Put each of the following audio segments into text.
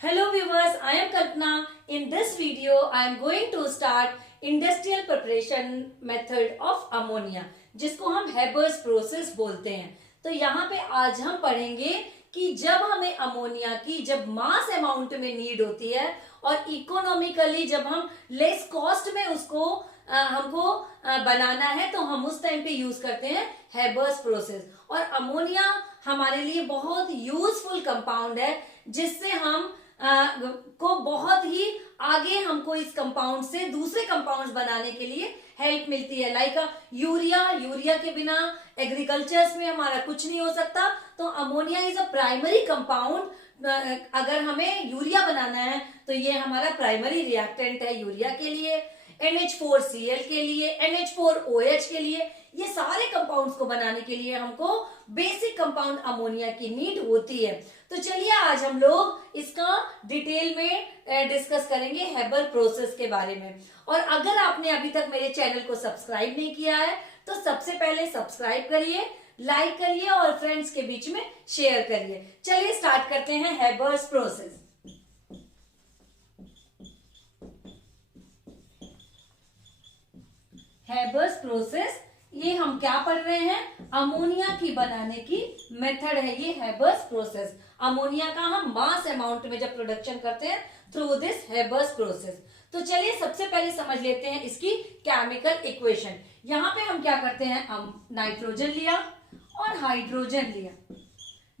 Hello viewers, I am Kalpana. In this video, I am going to start industrial preparation method of ammonia, जिसको हम Haber's process बोलते हैं। तो यहाँ पे आज हम पढ़ेंगे कि जब हमें अमोनिया की जब मास अमाउंट में नीड होती है और इकोनॉमिकली जब हम लेस कॉस्ट में उसको हमको बनाना है तो हम उस टाइम पे यूज करते हैं हेबर्स प्रोसेस। और अमोनिया हमारे लिए बहुत यूजफुल कंपाउंड है जिससे हम को बहुत ही आगे हमको इस कंपाउंड से दूसरे कंपाउंड्स बनाने के लिए हेल्प मिलती है। लाइक यूरिया के बिना एग्रीकल्चर्स में हमारा कुछ नहीं हो सकता। तो ammonia is a primary compound. अगर हमें यूरिया बनाना है तो ये हमारा प्राइमरी रिएक्टेंट है यूरिया के लिए, NH4Cl के लिए, NH4OH के लिए। ये सारे कंपाउंड्स को बनाने के लिए हमको बेसिक कंपाउंड अमोनिया की नीड होती है। तो चलिए आज हम लोग इसका डिटेल में डिस्कस करेंगे हेबर प्रोसेस के बारे में। और अगर आपने अभी तक मेरे चैनल को सब्सक्राइब नहीं किया है तो सबसे पहले सब्सक्राइब करिए, लाइक करिए और फ्रेंड्स के बीच में शेयर करिए। चलिए स्टार्ट करते हैं हेबर्स प्रोसेस। हेबर्स प्रोसेस, ये हम क्या पढ़ रहे हैं? अमोनिया की बनाने की मेथड है ये हेबर्स प्रोसेस। अमोनिया का हम मास अमाउंट में जब प्रोडक्शन करते हैं थ्रू दिस हेबर्स प्रोसेस। तो चलिए सबसे पहले समझ लेते हैं इसकी केमिकल इक्वेशन। यहाँ पे हम क्या करते हैं, हम नाइट्रोजन लिया और हाइड्रोजन लिया।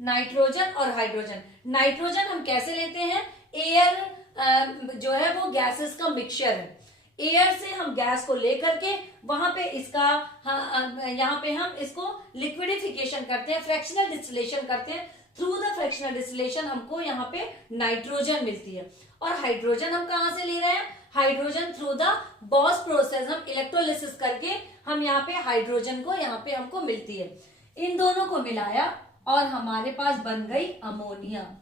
नाइट्रोजन और हाइड्रोजन, नाइट्रोजन हम कैसे लेते हैं? एयर जो है वो गैसेस का मिक्सचर है। एयर से हम गैस को लेकर के वहां पे इसका यहाँ पे हम इसको लिक्विडिफिकेशन करते हैं, फ्रैक्शनल डिस्टिलेशन करते हैं। थ्रू द फ्रैक्शनल डिस्टिलेशन हमको यहाँ पे नाइट्रोजन मिलती है। और हाइड्रोजन हम कहाँ से ले रहे हैं? Hydrogen through the boss process, हम इलेक्ट्रोलिसिस करके हम यहाँ पे हाइड्रोजन को यहाँ पे हमको मिलती है। इन दोनों को मिलाया और हमारे पास बन गई अमोनिया।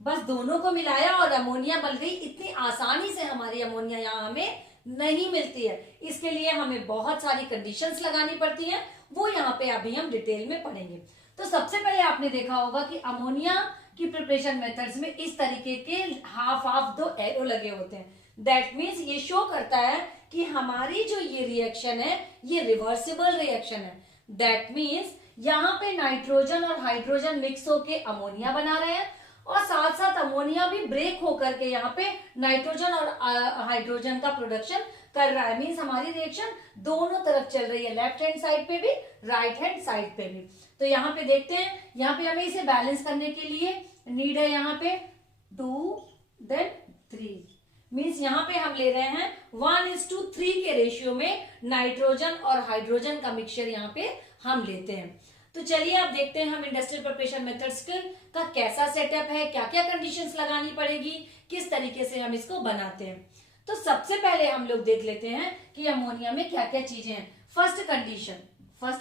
बस दोनों को मिलाया और अमोनिया बन गई। इतनी आसानी से हमारी अमोनिया यहाँ हमें नहीं मिलती है। इसके लिए हमें बहुत सारी कंडीशंस लगानी पड़ती हैं, वो यहाँ पे अभी हम डिटेल में पढ़ेंगे। तो सबसे पहले आपने देखा होगा कि अमोनिया की प्रिपरेशन मेथड्स में इस तरीके के हाफ दो एरो लगे होते हैं। दैट मीन्स ये शो करता है कि हमारी जो ये रिएक्शन है ये रिवर्सिबल रिएक्शन है। दैट मीन्स यहाँ पे नाइट्रोजन और हाइड्रोजन मिक्स होके अमोनिया बना रहे हैं और साथ साथ अमोनिया भी ब्रेक होकर के यहाँ पे नाइट्रोजन और हाइड्रोजन का प्रोडक्शन कर रहा है। मीन्स हमारी रिएक्शन दोनों तरफ चल रही है, लेफ्ट हैंड साइड पे भी, राइट हैंड साइड पे भी। तो यहाँ पे देखते हैं, यहाँ पे हमें इसे बैलेंस करने के लिए नीड है यहाँ पे 2 then 3। मीन्स यहाँ पे हम ले रहे हैं 1:3 के रेशियो में नाइट्रोजन और हाइड्रोजन का मिक्सचर यहाँ पे हम लेते हैं। तो चलिए अब देखते हैं हम इंडस्ट्रियल प्रिपरेशन मेथड्स का कैसा सेटअप है, क्या क्या कंडीशंस लगानी पड़ेगी, किस तरीके से हम इसको बनाते हैं। तो सबसे पहले हम लोग देख लेते हैं कि अमोनिया में क्या क्या चीजें हैं। फर्स्ट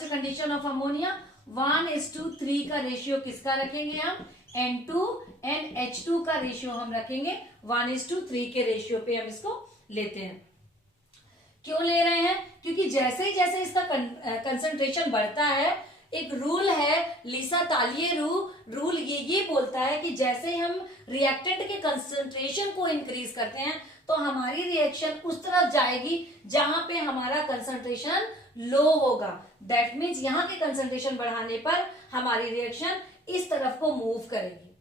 कंडीशन ऑफ अमोनिया 1:3 का रेशियो किसका रखेंगे हम? N2NH2 का रेशियो हम रखेंगे 1:3 के रेशियो पे हम इसको लेते हैं। क्यों ले रहे हैं? क्योंकि जैसे ही जैसे इसका कंसंट्रेशन बढ़ता है, एक रूल है लिसा तालिये रूल ये बोलता है कि जैसे हम रिएक्टेंट के कंसंट्रेशन को इंक्रीज करते हैं तो हमारी रिएक्शन उस तरफ जाएगी जहां पे हमारा कंसंट्रेशन लो होगा। दैट मीन्स यहाँ के कंसंट्रेशन बढ़ाने पर हमारी रिएक्शन इस तरफ को मूव करेगी।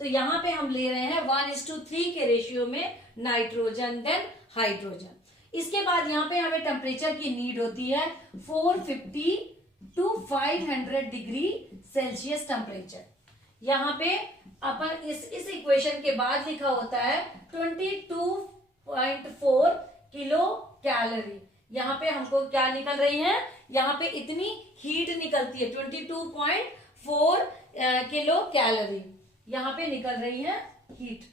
तो यहाँ पे हम ले रहे हैं 1:3 के रेशियो में नाइट्रोजन देन हाइड्रोजन। इसके बाद यहाँ पे हमें टेम्परेचर की नीड होती है 450 to 500 डिग्री सेल्सियस टेम्परेचर। यहाँ पे अपन इस इक्वेशन के बाद लिखा होता है 22.4 किलो कैलोरी। यहाँ पे हमको क्या निकल रही है? यहाँ पे इतनी हीट निकलती है, 22.4 किलो कैलोरी यहाँ पे निकल रही है हीट।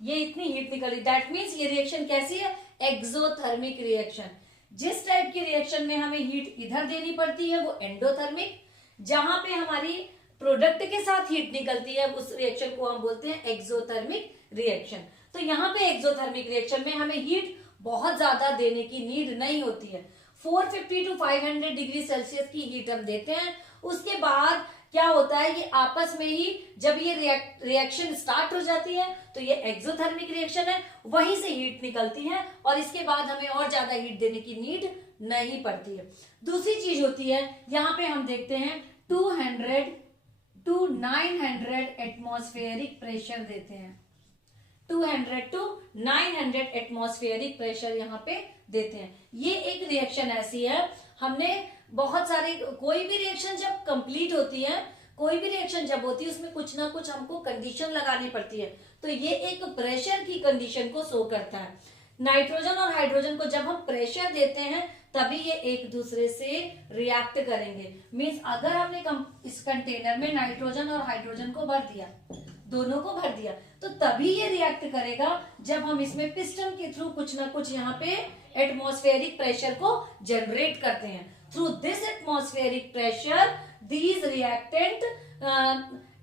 ये इतनी हीट निकल रही, दैट मीन्स ये रिएक्शन कैसी है? Exothermic reaction. जिस टाइप की रिएक्शन में हमें हीट इधर देनी पड़ती है वो एंडोथर्मिक, जहां पे हमारी प्रोडक्ट के साथ हीट निकलती है उस रिएक्शन को हम बोलते हैं एक्सोथर्मिक रिएक्शन। तो यहाँ पे एक्सोथर्मिक रिएक्शन में हमें हीट बहुत ज्यादा देने की नीड नहीं होती है। 450 to 500 डिग्री सेल्सियस की हीट हम देते हैं। उसके बाद क्या होता है, ये आपस में ही जब ये रिएक्शन स्टार्ट हो जाती है तो ये एक्सोथर्मिक रिएक्शन है, वहीं से हीट निकलती है और इसके बाद हमें और ज्यादा हीट देने की नीड नहीं पड़ती है। दूसरी चीज होती है, यहाँ पे हम देखते हैं 200 to 900 एटमॉस्फेरिक प्रेशर देते हैं, 200 to 900 एटमॉस्फेरिक प्रेशर यहाँ पे देते हैं। ये एक रिएक्शन ऐसी है, हमने बहुत सारे, कोई भी रिएक्शन जब कंप्लीट होती है, कोई भी रिएक्शन जब होती है उसमें कुछ ना कुछ हमको कंडीशन लगानी पड़ती है, तो ये एक प्रेशर की कंडीशन को शो करता है। नाइट्रोजन और हाइड्रोजन को जब हम प्रेशर देते हैं तभी ये एक दूसरे से रिएक्ट करेंगे। मींस अगर हमने इस कंटेनर में नाइट्रोजन और हाइड्रोजन को भर दिया, दोनों को भर दिया, तो तभी ये रिएक्ट करेगा जब हम इसमें पिस्टन के थ्रू कुछ ना कुछ यहाँ पे एटमॉस्फेरिक प्रेशर को जनरेट करते हैं। Through this atmospheric pressure these reactant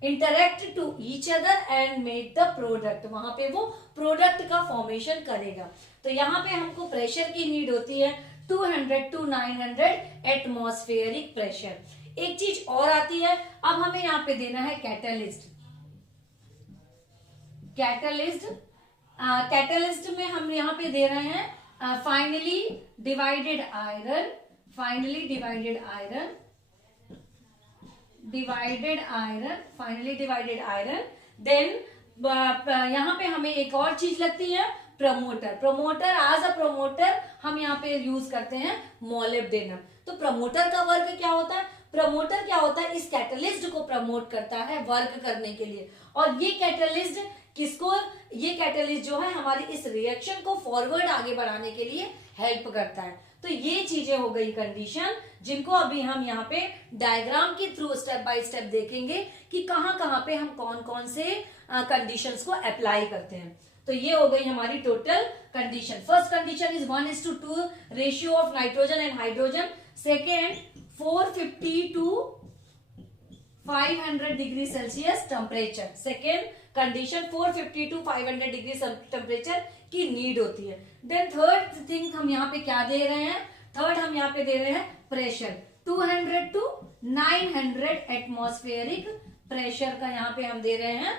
interact to each other and make the product, वहां पे वो प्रोडक्ट का फॉर्मेशन करेगा। तो यहाँ पे हमको प्रेशर की नीड होती है 200 to 900 एटमॉस्फेरिक प्रेशर। एक चीज और आती है, अब हमें यहाँ पे देना है कैटलिस्ट। कैटलिस्ट में हम यहाँ पे दे रहे हैं finally divided iron, finally divided iron, finally divided iron. Then यहाँ पे हमें एक और चीज लगती है, प्रमोटर। एज अ प्रमोटर हम यहाँ पे यूज करते हैं मोलिब्डेनम। तो प्रमोटर का वर्क क्या होता है, प्रमोटर क्या होता है, इस कैटलिस्ट को प्रमोट करता है वर्क करने के लिए। और ये कैटलिस्ट किसको, ये कैटलिस्ट जो है हमारी इस रिएक्शन को फॉरवर्ड आगे बढ़ाने के लिए हेल्प करता है। तो ये चीजें हो गई कंडीशन, जिनको अभी हम यहाँ पे डायग्राम के थ्रू स्टेप बाय स्टेप देखेंगे कि कहाँ पे हम कौन कौन से कंडीशंस को अप्लाई करते हैं। तो ये हो गई हमारी total condition. First condition is 1:2 ratio of nitrogen and hydrogen. Second 450 to 500 degree Celsius temperature. Second condition 450 to 500 degree temperature की नीड होती है। देन थर्ड थिंग हम यहाँ पे क्या दे रहे हैं, थर्ड हम यहाँ पे दे रहे हैं प्रेशर, 200 to 900 एटमॉस्फेरिक प्रेशर का यहाँ पे हम दे रहे हैं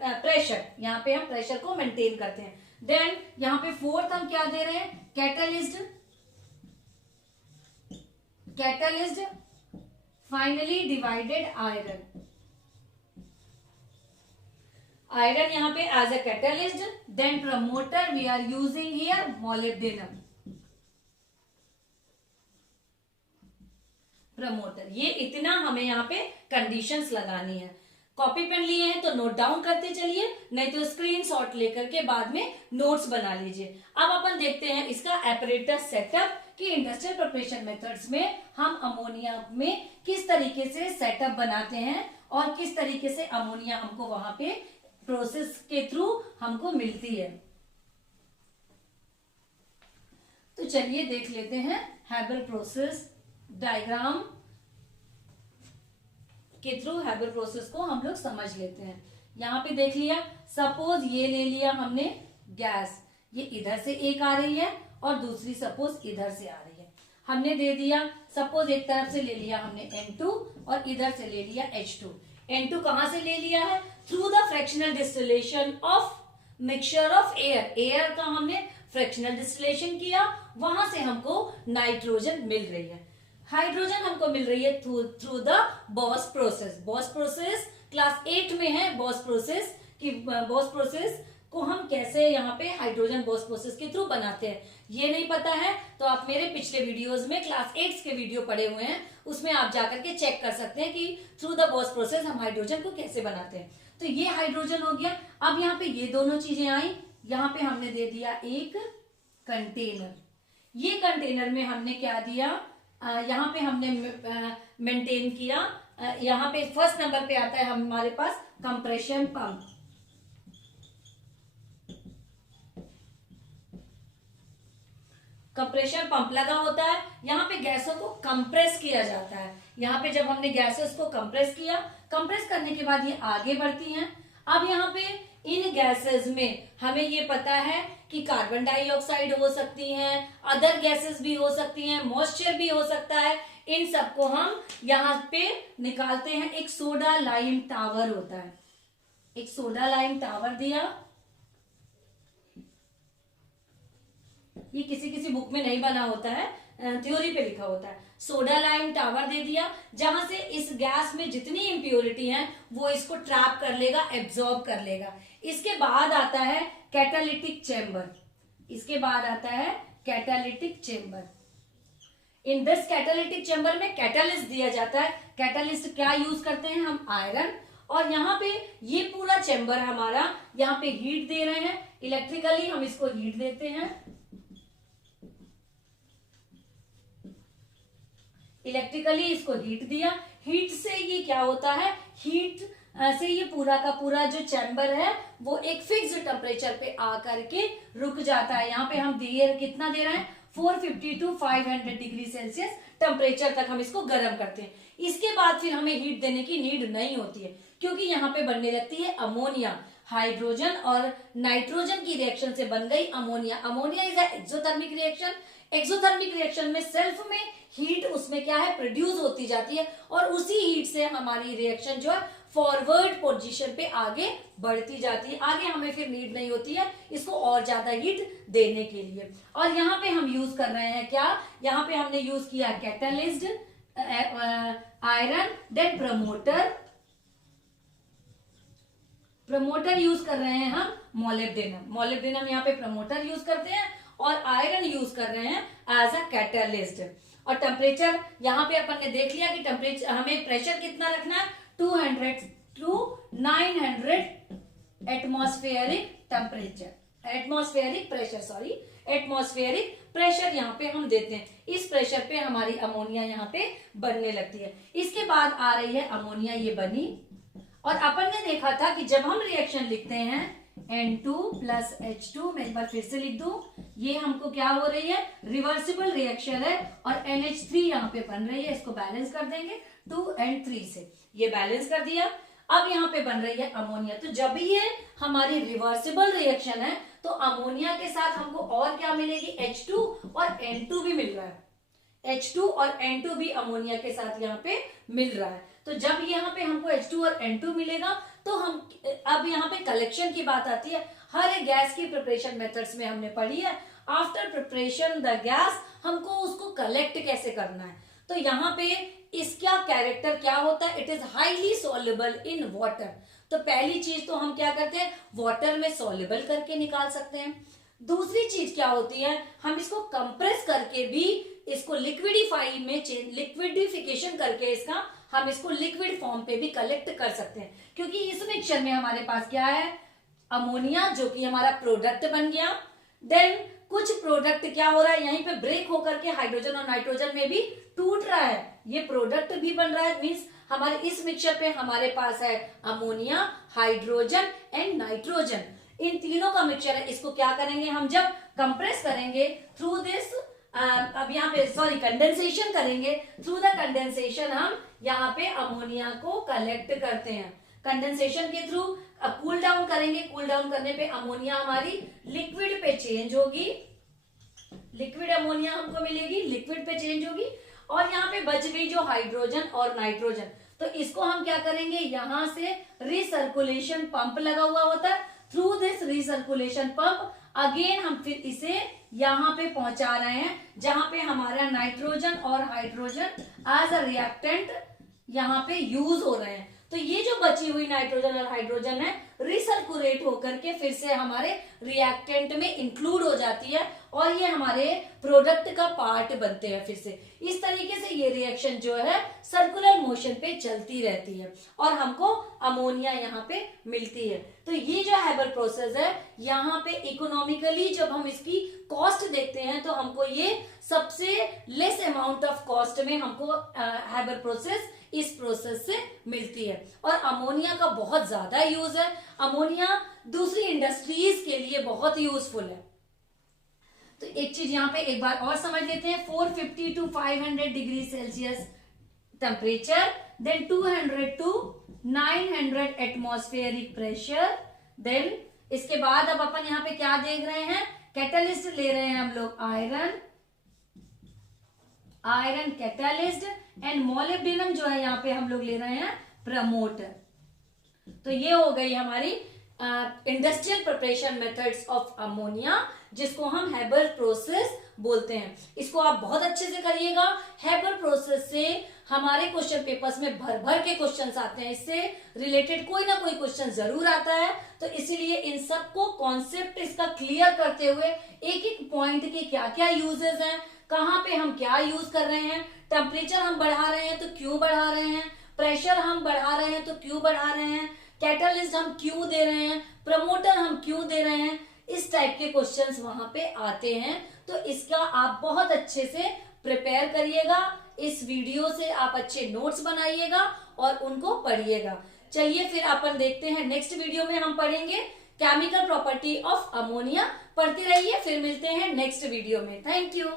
प्रेशर, यहाँ पे हम प्रेशर को मेंटेन करते हैं। देन यहाँ पे फोर्थ हम क्या दे रहे हैं, catalyst finally divided iron, iron यहाँ पे as a catalyst. Then promoter we are using here molybdenum, promoter. ये इतना हमें यहाँ पे कंडीशंस लगानी है। कॉपी पेन लिए हैं तो नोट डाउन करते चलिए, नहीं तो स्क्रीनशॉट लेकर के बाद में नोट्स बना लीजिए। अब अपन देखते हैं इसका एपरेटस सेटअप कि इंडस्ट्रियल प्रिपरेशन मेथड्स में हम अमोनिया में किस तरीके से सेटअप बनाते हैं और किस तरीके से अमोनिया हमको वहां पे प्रोसेस के थ्रू हमको मिलती है। तो चलिए देख लेते हैं हैबर प्रोसेस डायग्राम के थ्रू हैबर प्रोसेस को हम लोग समझ लेते हैं। यहाँ पे देख लिया, सपोज ये ले लिया हमने गैस, ये इधर से एक आ रही है और दूसरी सपोज इधर से आ रही है। हमने दे दिया, सपोज एक तरफ से ले लिया हमने N2 और इधर से ले लिया H2। N2 कहां से ले लिया है, through the fractional distillation of mixture of air, air का हमने फ्रैक्शनल डिस्टिलेशन किया, वहां से हमको नाइट्रोजन मिल रही है। हाइड्रोजन हमको मिल रही है through the boss process. Boss process class 8 में है, बॉस प्रोसेस की, बॉस प्रोसेस को हम कैसे यहाँ पे हाइड्रोजन बॉस प्रोसेस के थ्रू बनाते हैं ये नहीं पता है तो आप मेरे पिछले वीडियोस में क्लास 8 के वीडियो पड़े हुए हैं, उसमें आप जाकर के चेक कर सकते हैं कि थ्रू द बॉस प्रोसेस हम हाइड्रोजन को कैसे बनाते हैं। तो ये हाइड्रोजन हो गया। अब यहाँ पे ये दोनों चीजें आई, यहाँ पे हमने दे दिया एक कंटेनर। ये कंटेनर में हमने क्या दिया, यहाँ पे हमने मेंटेन किया। यहाँ पे फर्स्ट नंबर पे आता है हमारे पास कंप्रेशन पंप। कंप्रेशन पंप लगा होता है, यहाँ पे गैसों को कंप्रेस किया जाता है। यहाँ पे जब हमने गैसेस को कंप्रेस किया, कंप्रेस करने के बाद ये आगे बढ़ती हैं। अब यहाँ पे इन गैसेस में हमें ये पता है कि कार्बन डाइऑक्साइड हो सकती हैं, अदर गैसेस भी हो सकती हैं, मॉइस्चर भी हो सकता है, इन सबको हम यहाँ पे निकालते हैं। एक सोडा लाइम टावर होता है, एक सोडा लाइम टावर दिया, ये किसी किसी बुक में नहीं बना होता है, थ्योरी पे लिखा होता है। सोडा लाइम टावर दे दिया, जहां से इस गैस में जितनी इम्प्योरिटी है वो इसको ट्रैप कर लेगा, एब्जॉर्ब कर लेगा। इसके बाद आता है कैटालिटिक चेम्बर, इसके बाद आता है catalytic chamber. In this catalytic chamber में कैटालिस्ट दिया जाता है। कैटालिस्ट क्या यूज करते हैं हम? आयरन। और यहाँ पे ये पूरा चेम्बर हमारा, यहाँ पे हीट दे रहे हैं, इलेक्ट्रिकली हम इसको हीट देते हैं, इलेक्ट्रिकली इसको हीट दिया। हीट से ये क्या होता है, हीट से ये पूरा का पूरा जो चैम्बर है वो एक फिक्स टेम्परेचर पे आकर के रुक जाता है। यहाँ पे हम कितना दे रहे हैं, 450 टू 500 डिग्री सेल्सियस टेम्परेचर तक हम इसको गर्म करते हैं। इसके बाद फिर हमें हीट देने की नीड नहीं होती है, क्योंकि यहाँ पे बनने लगती है अमोनिया। हाइड्रोजन और नाइट्रोजन की रिएक्शन से बन गई ammonia. Ammonia is exothermic reaction. Exothermic reaction में सेल्फ में हीट उसमें क्या है, प्रोड्यूस होती जाती है, और उसी हीट से हमारी रिएक्शन जो है फॉरवर्ड पोजीशन पे आगे बढ़ती जाती है। आगे हमें फिर नीड नहीं होती है इसको और ज्यादा हीट देने के लिए। और यहाँ पे हम यूज कर रहे हैं क्या, यहाँ पे हमने यूज किया catalyst, iron, then promoter. Promoter use कर रहे हैं हम मोलिब्डेनम, मोलिब्डेनम यहाँ पे प्रमोटर यूज करते हैं, और आयरन यूज कर रहे हैं एज अ कैटलिस्ट। और टेम्परेचर यहाँ पे अपन ने देख लिया कि टेम्परेचर हमें प्रेशर कितना रखना है, 200 to 900 atmospheric temperature, atmospheric pressure, sorry atmospheric pressure यहाँ पे हम देते हैं। इस प्रेशर पे हमारी अमोनिया यहाँ पे बनने लगती है। इसके बाद आ रही है अमोनिया, ये बनी। और अपन ने देखा था कि जब हम रिएक्शन लिखते हैं N2 प्लस H2, मैं एक बार फिर से लिख दूं, ये हमको क्या हो रही है, रिवर्सिबल रिएक्शन है, और NH3 यहाँ पे बन रही है। इसको बैलेंस कर देंगे 2 and 3 से, ये बैलेंस कर दिया। अब यहाँ पे बन रही है अमोनिया। तो जब ये हमारी रिवर्सिबल रिएक्शन है तो अमोनिया के साथ हमको और क्या मिलेगी, H2 और N2 भी मिल रहा है। H2 और N2 भी अमोनिया के साथ यहाँ पे मिल रहा है। तो जब यहाँ पे हमको H2 और N2 मिलेगा तो हम, अब यहाँ पे कलेक्शन की बात आती है। हर एक गैस की प्रिपरेशन मेथड्स में हमने पढ़ी है, आफ्टर प्रिपरेशन द गैस हमको उसको कलेक्ट कैसे करना है। तो यहाँ पे इसका कैरेक्टर क्या होता है, it is highly soluble in water. तो पहली चीज तो हम क्या करते हैं, वाटर में सॉल्युबल करके निकाल सकते हैं। दूसरी चीज क्या होती है, हम इसको कंप्रेस करके भी इसको लिक्विडिफाई में लिक्विडिफिकेशन करके इसका हम इसको लिक्विड फॉर्म पे भी कलेक्ट कर सकते हैं। क्योंकि इस मिक्सचर में हमारे पास क्या है, अमोनिया जो कि हमारा प्रोडक्ट बन गया। देन कुछ प्रोडक्ट क्या हो रहा है, यहीं पे ब्रेक होकर के हाइड्रोजन और नाइट्रोजन में भी टूट रहा है, ये प्रोडक्ट भी बन रहा है। मीन्स हमारे इस मिक्सचर पे हमारे पास है अमोनिया, हाइड्रोजन एंड नाइट्रोजन, इन तीनों का मिक्सचर है। इसको क्या करेंगे हम, जब कंप्रेस करेंगे थ्रू दिस, अब यहाँ पे सॉरी कंडेंसेशन करेंगे, थ्रू द कंडेंसेशन हम यहाँ पे अमोनिया को कलेक्ट करते हैं। कंडेंसेशन के थ्रू अब कूल डाउन करेंगे, कूल डाउन करने पे अमोनिया हमारी लिक्विड पे चेंज होगी, लिक्विड अमोनिया हमको मिलेगी, लिक्विड पे चेंज होगी। और यहाँ पे बच गई जो हाइड्रोजन और नाइट्रोजन, तो इसको हम क्या करेंगे, यहाँ से रिसर्कुलेशन पंप लगा हुआ होता है, through this recirculation pump again हम फिर इसे यहाँ पे पहुंचा रहे हैं, जहां पे हमारा नाइट्रोजन और हाइड्रोजन एज अ रिएक्टेंट यहाँ पे यूज हो रहे हैं। तो ये जो बची हुई नाइट्रोजन और हाइड्रोजन है रिसर्कुलेट होकर के फिर से हमारे रिएक्टेंट में इंक्लूड हो जाती है, और ये हमारे प्रोडक्ट का पार्ट बनते हैं फिर से। इस तरीके से ये रिएक्शन जो है सर्कुलर मोशन पे चलती रहती है, और हमको अमोनिया यहाँ पे मिलती है। तो ये जो हैबर प्रोसेस है, यहाँ पे इकोनॉमिकली जब हम इसकी कॉस्ट देखते हैं तो हमको ये सबसे लेस अमाउंट ऑफ कॉस्ट में हमको हैबर प्रोसेस इस प्रोसेस से मिलती है। और अमोनिया का बहुत ज्यादा यूज है, अमोनिया दूसरी इंडस्ट्रीज के लिए बहुत यूजफुल है। तो एक चीज यहाँ पे एक बार और समझ लेते हैं, 450 to 500 degree Celsius temperature, then 200 to 900 atmospheric pressure. Then इसके बाद अब अपन यहाँ पे क्या देख रहे हैं, कैटलिस्ट ले रहे हैं हम लोग iron, iron catalyst, and molybdenum जो है यहाँ पे हम लोग ले रहे हैं प्रमोटर। तो ये हो गई हमारी industrial preparation methods of ammonia, जिसको हम हेबर प्रोसेस बोलते हैं। इसको आप बहुत अच्छे से करिएगा। हेबर प्रोसेस से हमारे क्वेश्चन पेपर्स में भर भर के क्वेश्चंस आते हैं, इससे रिलेटेड कोई ना कोई क्वेश्चन जरूर आता है। तो इसीलिए इन सबको कॉन्सेप्ट इसका क्लियर करते हुए एक एक पॉइंट के क्या क्या यूजेस हैं, कहाँ पे हम क्या यूज कर रहे हैं, टेम्परेचर हम बढ़ा रहे हैं तो क्यों बढ़ा रहे हैं, प्रेशर हम बढ़ा रहे हैं तो क्यों बढ़ा रहे हैं, कैटलिस्ट हम क्यों दे रहे हैं, प्रमोटर हम क्यों दे रहे हैं, इस टाइप के क्वेश्चंस वहां पे आते हैं। तो इसका आप बहुत अच्छे से प्रिपेयर करिएगा। इस वीडियो से आप अच्छे नोट्स बनाइएगा और उनको पढ़िएगा। चलिए फिर अपन देखते हैं नेक्स्ट वीडियो में हम पढ़ेंगे केमिकल प्रॉपर्टी ऑफ अमोनिया। पढ़ते रहिए, फिर मिलते हैं नेक्स्ट वीडियो में। Thank you.